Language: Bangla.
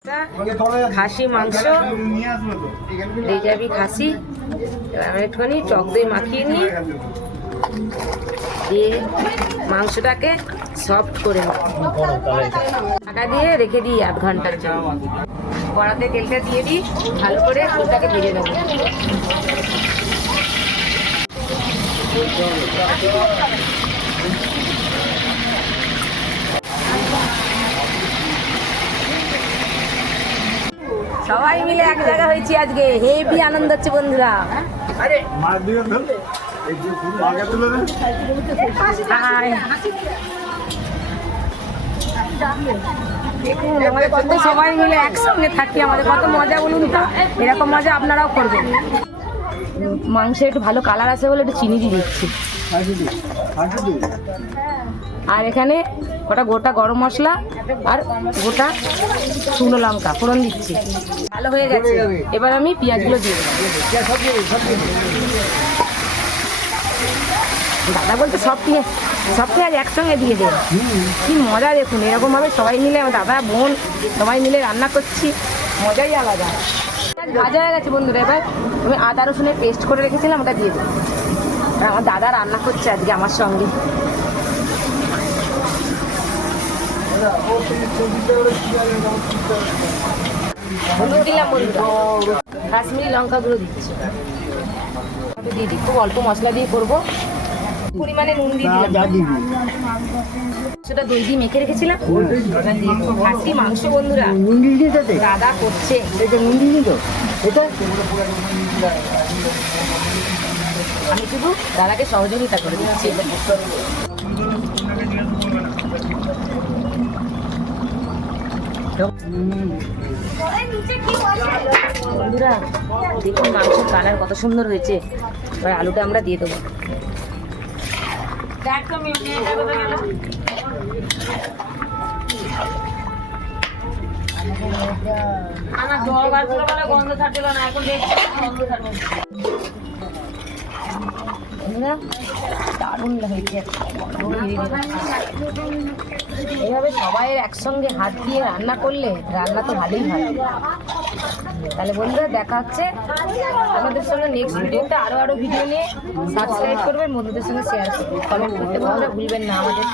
খাসি মাংস রেজাবি খাসি আমরা একটুখানি টক দই মাখিয়ে নিই, দিয়ে মাংসটাকে সফট করে ঢাকা দিয়ে রেখে দিই 1 ঘন্টার জন্য। কড়াতে তেলটা দিয়ে দিই, ভালো করে ফুলটাকে ভেজে নেব। সবাই মিলে এক জায়গা হয়েছি আজকে, হেভি আনন্দ হচ্ছে বন্ধুরা। দেখুন আমাদের কত সবাই মিলে একসঙ্গে থাকি, আমাদের কত মজা বলুন তো। এরকম মজা আপনারাও করবেন। মাংসে একটু ভালো কালার আছে বলে একটু চিনি দিয়ে দিচ্ছি, আর এখানে কটা গোটা গরম মশলা আর গোটা শুকনো লঙ্কা ফোড়ন দিচ্ছি। ভালো হয়ে গেছে, এবার আমি পেঁয়াজগুলো দিয়ে দেবো। দাদা বলতে সব পেঁয়াজ একসঙ্গে দিয়ে দেব, কি মজা দেখুন। এরকমভাবে সবাই মিলে, আমার দাদা বোন সবাই মিলে রান্না করছি, মজাই আলাদা। ভাজা হয়ে গেছে বন্ধুরা, এবার আমি আদা রসুনের পেস্ট করে রেখেছিলাম ওটা দিয়ে দেবো। আর আমার দাদা রান্না করছে আজকে আমার সঙ্গে। হলুদ দিলাম বন্ধুরা, কাশ্মীরি লঙ্কা গুঁড়ো দিচ্ছি, দিয়ে দিই। খুব অল্প মশলা দিয়ে করবো, পরিমাণে নুন দিয়ে দিলাম। সেটা দই দিয়ে মেখে রেখেছিলাম, খাসি মাংস বন্ধুরা দাদা করছে। আমি শুধু দাদাকে সহযোগিতা করে দিচ্ছি। বন্ধুরা দেখুন মাংসের কালার কত সুন্দর হয়েছে। এবার আলুটা আমরা দিয়ে দেবো। গন্ধ থাকছিল না, এখন দারুণ হয়েছে। এইভাবে সবাই একসঙ্গে হাত দিয়ে রান্না করলে রান্না তো ভালোই হয়। তাহলে বন্ধুরা দেখা হচ্ছে আমাদের সঙ্গে নেক্সট ভিডিওতে। আরো ভিডিও নিয়ে সাবস্ক্রাইব করবেন, বন্ধুদের সঙ্গে শেয়ার করবেন, কমেন্ট করতে বন্ধুরা ভুলবেন না আমাদের।